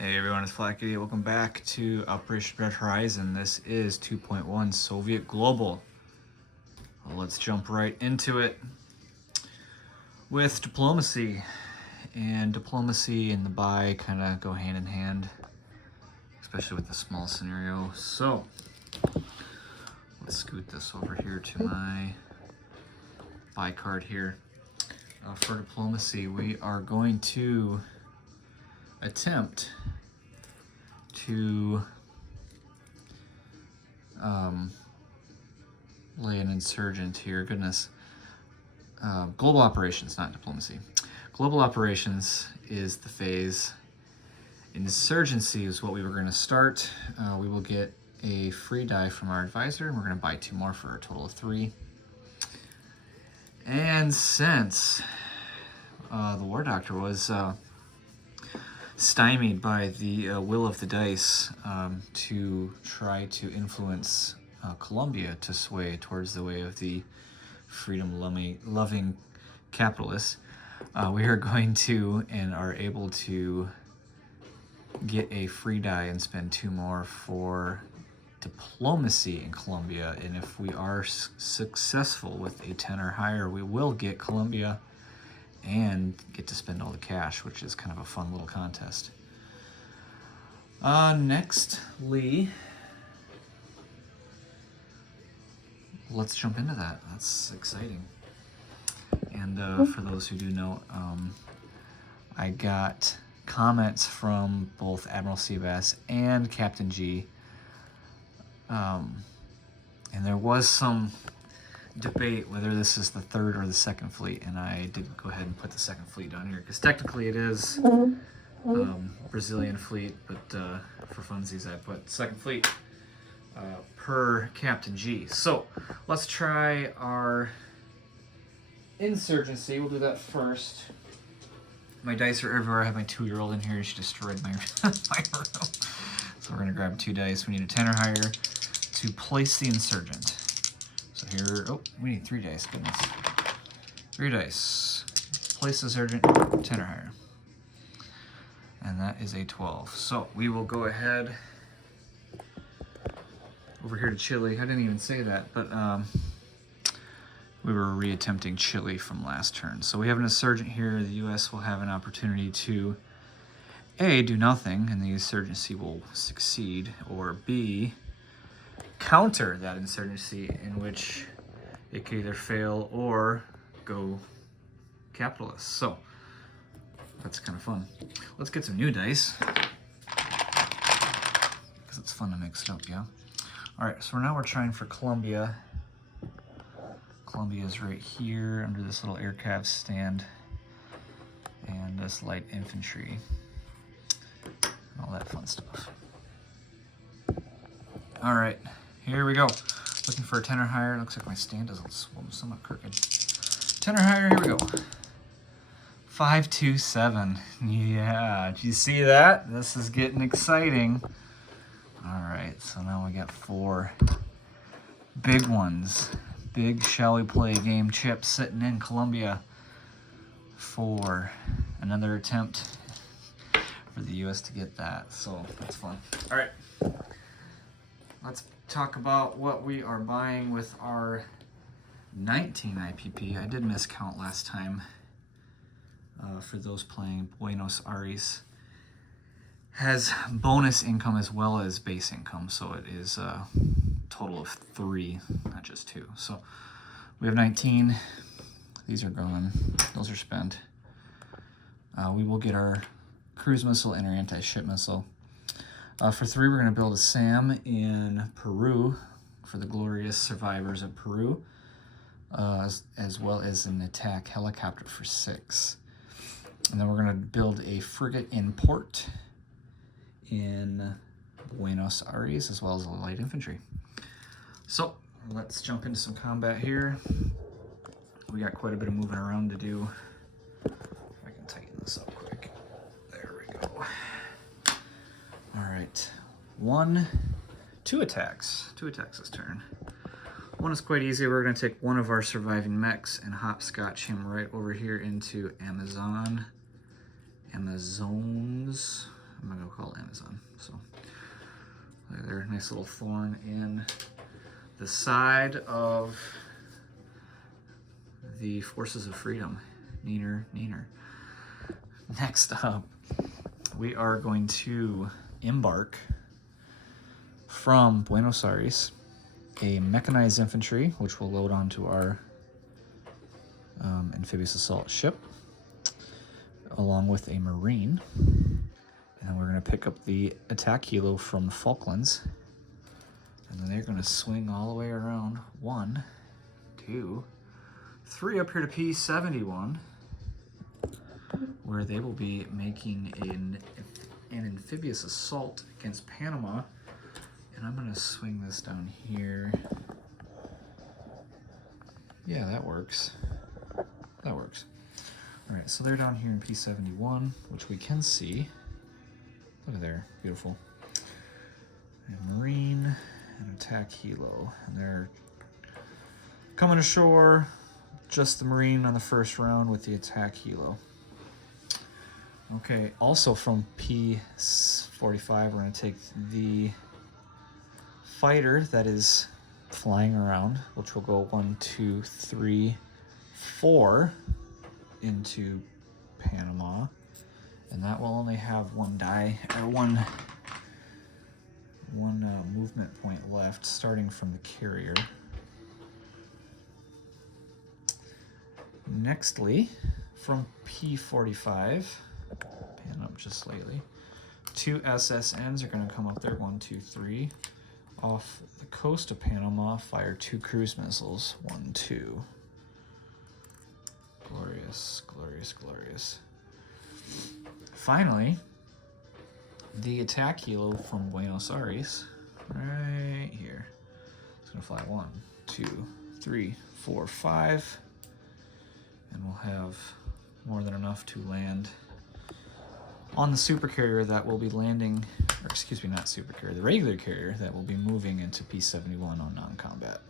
Hey everyone, it's Flat Kitty. Welcome back to Operation Red Horizon. This is 2.1 Soviet Global. Well, let's jump right into it with diplomacy. And diplomacy and the buy kind of go hand in hand, especially with the small scenario. So let's scoot this over here to my buy card here. For diplomacy, we are going to attempt to lay an insurgent here. Goodness. Global operations, not diplomacy. Global operations is the phase. Insurgency is what we were going to start. We will get a free die from our advisor, and we're going to buy 2 more for a total of 3. And since the War Doctor was stymied by the will of the dice to try to influence Colombia to sway towards the way of the freedom-loving capitalists, we are going to and are able to get a free die and spend 2 more for diplomacy in Colombia. And if we are successful with a 10 or higher, we will get Colombia and get to spend all the cash, which is kind of a fun little contest. Nextly, let's jump into that. That's exciting. And for those who do know, I got comments from both Admiral Seabass and Captain G. And there was some debate whether this is the 3rd or the 2nd fleet, and I did go ahead and put the 2nd fleet down here because technically it is Brazilian fleet, but for funsies I put 2nd fleet per Captain G. So let's try our insurgency. We'll do that first. My dice are everywhere. I have my 2-year-old in here. She destroyed my, my room. So we're going to grab 2 dice. We need a 10 or higher to place the insurgent. So here, oh, we need 3 dice. Goodness. 3 dice. Place the insurgent, 10 or higher. And that is a 12. So we will go ahead over here to Chile. I didn't even say that, but we were re-attempting Chile from last turn. So we have an insurgent here. The U.S. will have an opportunity to A, do nothing, and the insurgency will succeed, or B, counter that insurgency, in which it could either fail or go capitalist. So that's kind of fun. Let's get some new dice, because it's fun to mix it up, yeah? All right, so now we're trying for Colombia. Colombia is right here under this little aircraft stand and this light infantry, and all that fun stuff. All right, here we go. Looking for a 10 or higher. Looks like my stand is somewhat crooked. 10 or higher, here we go. 527. Yeah, did you see that? This is getting exciting. All right, so now we got 4 big ones. Big shall we play game chips sitting in Colombia for another attempt for the U.S. to get that. So that's fun. All right, let's talk about what we are buying with our 19 IPP. I did miscount last time. For those playing, Buenos Aires has bonus income as well as base income, so it is a total of 3, not just 2. So we have 19. These are gone. Those are spent. We will get our cruise missile and our anti-ship missile. For 3, we're going to build a SAM in Peru for the glorious survivors of Peru, as well as an attack helicopter for 6. And then we're going to build a frigate in port in Buenos Aires, as well as a light infantry. So let's jump into some combat here. We got quite a bit of moving around to do. If I can tighten this up quick. There we go. All right. 2 attacks. 2 attacks this turn. One is quite easy. We're going to take one of our surviving mechs and hopscotch him right over here into Amazons. I'm not gonna call it Amazon. So there, nice little thorn in the side of the Forces of Freedom. Neener, neener. Next up, we are going to embark from Buenos Aires a mechanized infantry, which will load onto our amphibious assault ship, along with a marine. And then we're going to pick up the attack helo from the Falklands. And then they're going to swing all the way around 1, 2, 3 up here to P-71, where they will be making an amphibious assault against Panama. And I'm going to swing this down here. Yeah, that works. That works. All right, so they're down here in P-71, which we can see. Look at there, beautiful. And Marine and attack helo. And they're coming ashore, just the Marine on the first round with the attack helo. Okay, also from P-45, we're gonna take the fighter that is flying around, which will go 1, 2, 3, 4 into Panama, and that will only have one movement point left, starting from the carrier. Nextly, from P-45, pan up just slightly, 2 SSNs are going to come up there, 1, 2, 3. Off the coast of Panama, fire 2 cruise missiles, 1, 2. Glorious, glorious, glorious. Finally, the attack helo from Buenos Aires, right here. It's gonna fly 1, 2, 3, 4, 5, and we'll have more than enough to land on the supercarrier that will be landing, or excuse me, not supercarrier, the regular carrier that will be moving into P-71 on non-combat.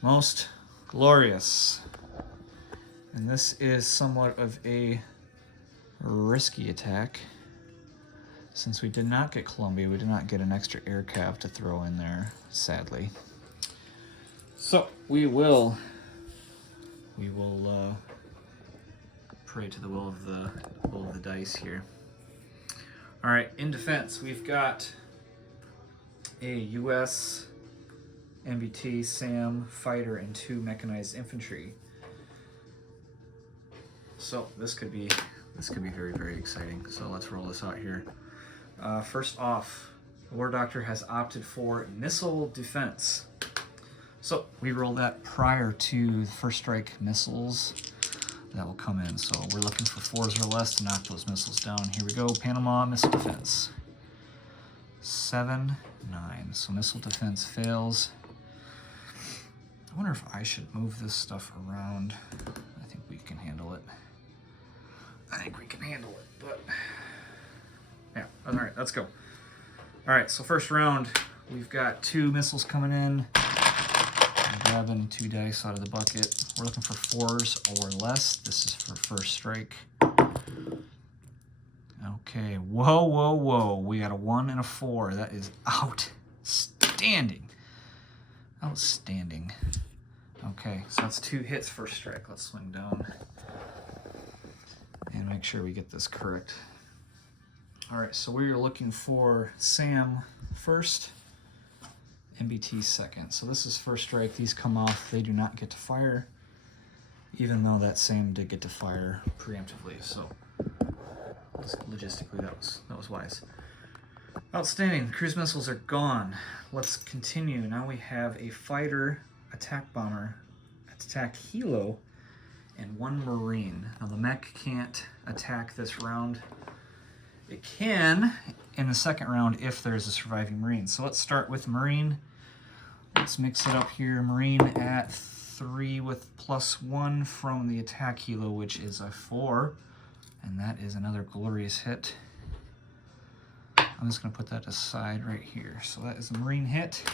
Most glorious. And this is somewhat of a risky attack. Since we did not get Columbia, we did not get an extra air cav to throw in there, sadly. So we will pray to the will of the dice here. All right, in defense, we've got a U.S. MBT SAM fighter and 2 mechanized infantry. So this could be very, very exciting. So let's roll this out here. First off, the War Doctor has opted for missile defense. So we roll that prior to the first strike missiles that will come in. So we're looking for 4s or less to knock those missiles down. Here we go, Panama missile defense. 7, 9. So missile defense fails. I wonder if I should move this stuff around. I think we can handle it. But yeah, all right, let's go. All right, so first round, we've got 2 missiles coming in. I'm grabbing 2 dice out of the bucket. We're looking for 4s or less. This is for first strike. Okay, whoa, whoa, whoa. We got a 1 and a 4. That is outstanding. Outstanding. Okay, so that's 2 hits first strike. Let's swing down and make sure we get this correct. All right, so we're looking for SAM first, MBT second. So this is first strike. These come off. They do not get to fire, even though that SAM did get to fire preemptively. So logistically, that was wise. Outstanding. Cruise missiles are gone. Let's continue. Now we have a fighter, attack bomber, attack helo, and 1 Marine. Now the mech can't attack this round. It can in the second round if there's a surviving Marine. So let's start with Marine. Let's mix it up here. Marine at 3 with +1 from the attack helo, which is a 4. And that is another glorious hit. I'm just gonna put that aside right here. So that is a Marine hit.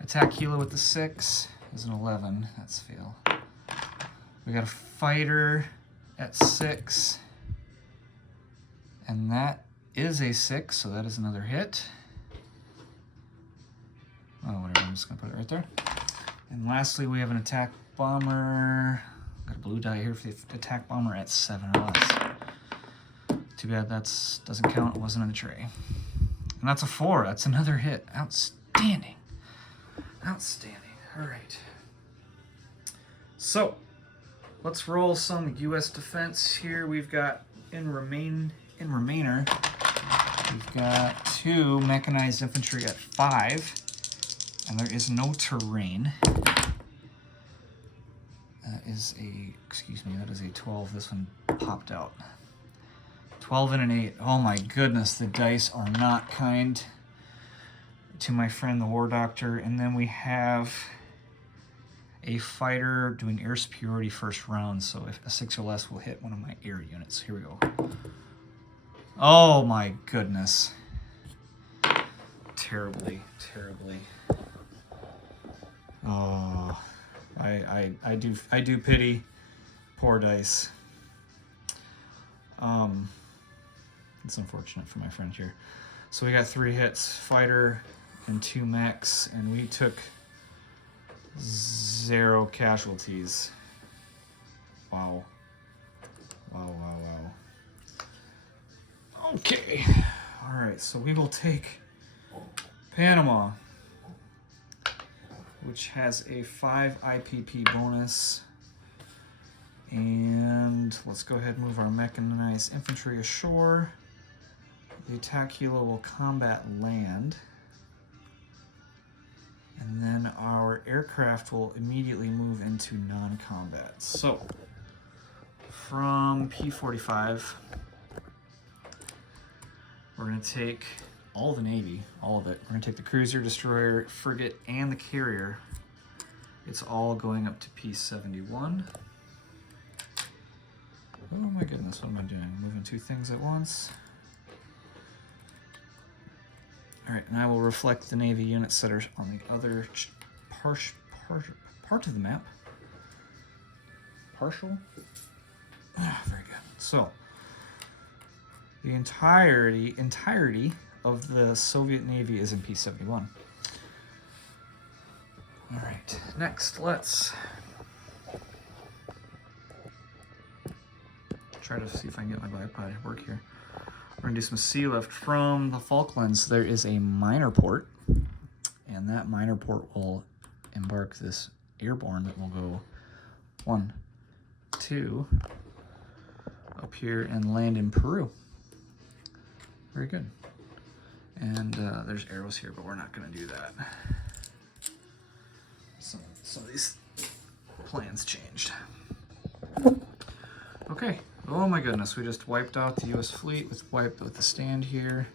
Attack helo with the 6 is an 11. That's fail. We got a fighter at 6 And that is a 6, so that is another hit. Oh, whatever, I'm just gonna put it right there. And lastly, we have an attack bomber. Got a blue die here for the attack bomber at 7 or less. Too bad that doesn't count, it wasn't in the tray. And that's a 4, that's another hit. Outstanding. Outstanding, all right. So, let's roll some U.S. defense here. We've got in Remainer, we've got 2 mechanized infantry at 5, and there is no terrain. That is a 12. This one popped out. 12 and an 8. Oh my goodness, the dice are not kind to my friend the War Doctor. And then we have a fighter doing air superiority first round, so if a 6 or less will hit one of my air units. Here we go. Oh my goodness. Terribly. Oh, I do pity poor dice. It's unfortunate for my friend here. So we got 3 hits, fighter and 2 mechs, and we took 0 casualties. Wow. Okay. All right, so we will take Panama, which has a 5 IPP bonus. And let's go ahead and move our mechanized infantry ashore. The attack helo will combat land. And then our aircraft will immediately move into non-combat. So, from P-45, we're going to take all the Navy, all of it. We're going to take the cruiser, destroyer, frigate, and the carrier. It's all going up to P-71. Oh my goodness, what am I doing? Moving 2 things at once. All right, and I will reflect the Navy units that are on the other part of the map. Partial? Very good. So, the entirety of the Soviet Navy is in P-71. All right, next, let's try to see if I can get my bipod to work here. We're gonna do some sea lift from the Falklands. There is a minor port, and that minor port will embark this airborne that will go 1, 2, up here and land in Peru. Very good. And there's arrows here, but we're not gonna do that. Some of these plans changed. Okay. Oh my goodness, we just wiped out the U.S. fleet with the stand here.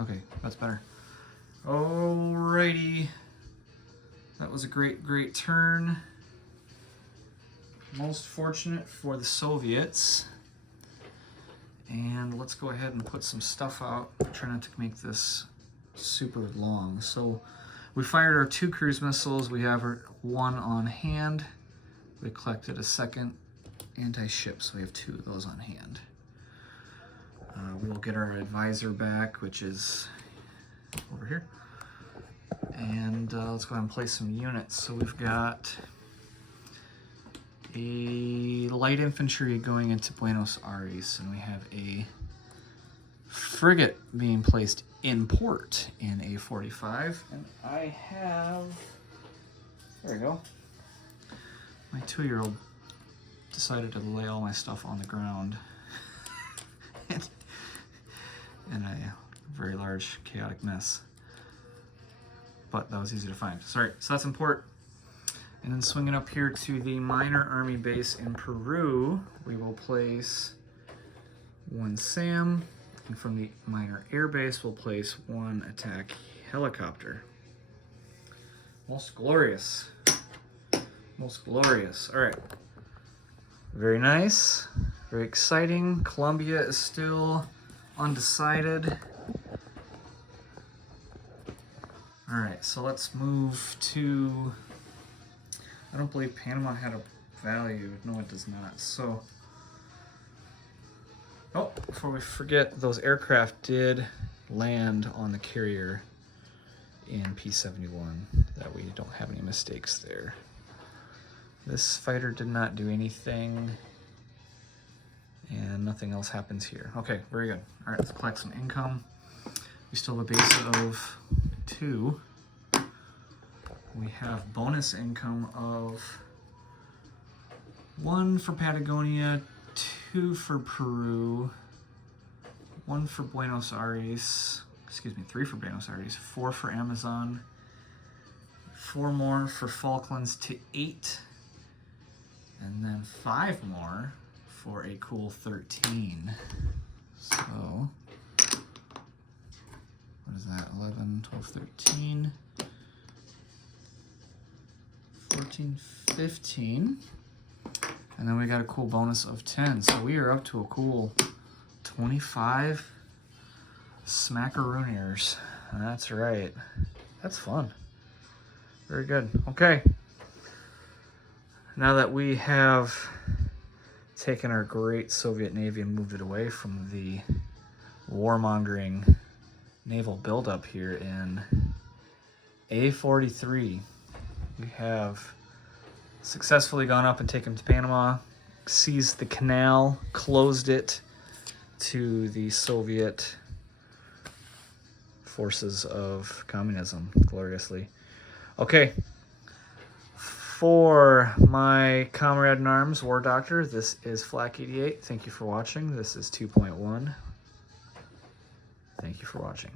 Okay, that's better. Alrighty. That was a great turn. Most fortunate for the Soviets. And let's go ahead and put some stuff out. Try not to make this super long. So we fired our 2 cruise missiles. We have 1 on hand. We collected a 2nd anti-ship, so we have 2 of those on hand. We will get our advisor back, which is over here. And let's go ahead and place some units. So we've got a light infantry going into Buenos Aires, and we have a frigate being placed in port in A-45. And I have, there we go. My 2-year-old decided to lay all my stuff on the ground in a very large, chaotic mess. But that was easy to find. Sorry, so that's in port. And then swinging up here to the minor army base in Peru, we will place 1 SAM. And from the minor air base, we'll place 1 attack helicopter. Most glorious. Most glorious. All right. Very nice. Very exciting. Colombia is still undecided. All right, so let's move to, I don't believe Panama had a value. No, it does not. So Oh, before we forget, those aircraft did land on the carrier in P-71, that we don't have any mistakes there. This fighter did not do anything, and nothing else happens here. Okay, very good. All right, let's collect some income. We still have a base of 2. We have bonus income of 1 for Patagonia, 2 for Peru, 1 for Buenos Aires, excuse me, 3 for Buenos Aires, 4 for Amazon, 4 more for Falklands to 8, and then 5 more for a cool 13. So, what is that? 11, 12, 13, 14, 15. And then we got a cool bonus of 10. So we are up to a cool 25 smackarooniers. That's right. That's fun. Very good. Okay. Now that we have taken our great Soviet Navy and moved it away from the warmongering naval buildup here in A43, we have successfully gone up and taken to Panama, seized the canal, closed it to the Soviet forces of communism gloriously. Okay, for my comrade in arms, War Doctor, this is Flak88. Thank you for watching. This is 2.1. Thank you for watching.